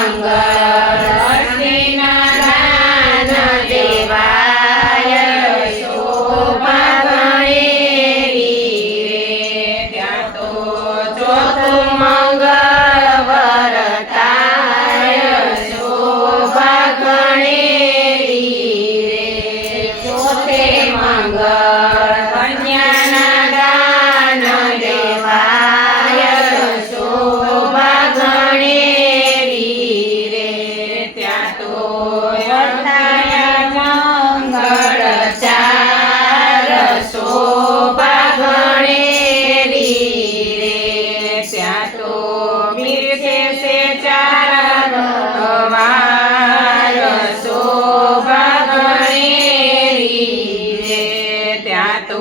મંગળ દાન દેવાય શોભા ગણેરી રે ત્યાં તો ચોથું મંગળ વરતાય શોભા ગણેરી રે ચોથે મંગળ કન્યાના દાન દેવાય શોભા ગણેરી રે ત્યાં તો મંગળ ચાર શોભા ગણેરી રે ત્યાં તો મીઠે સે ચાર વાર શોભા ગણેરી રે ત્યાં તો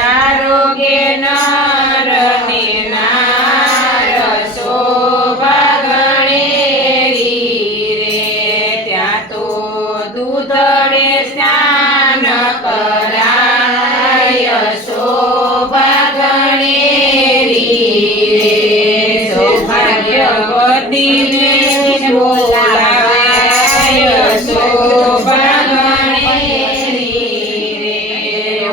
આરોગ્ય નર ને નાર શોભા ગણેરી રે ત્યાં તો દૂધડે સ્નાન કરાય શોભા ગણેરી રે સૌભાગ્યવતીને બોલાવાય શોભા ગણેરી રે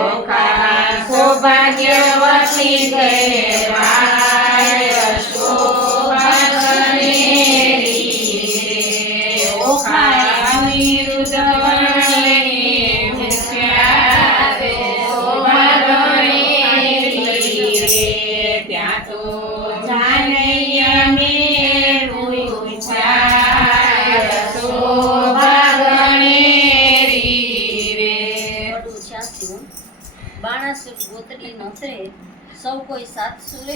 ઓખા સૌભાગ્યવતી કહેવાય શોભા ગણેરી રે ઓખા અનિરુદ્ધ વર્ણિની મુખ્યા રે શોભા ગણેરી રે ત્યાં તો જાનૈય મેરું ઉછાય શોભા ગણેરી રે બાણાસુર ગોત્રી નથરે સૌ કોઈ સાત સુરે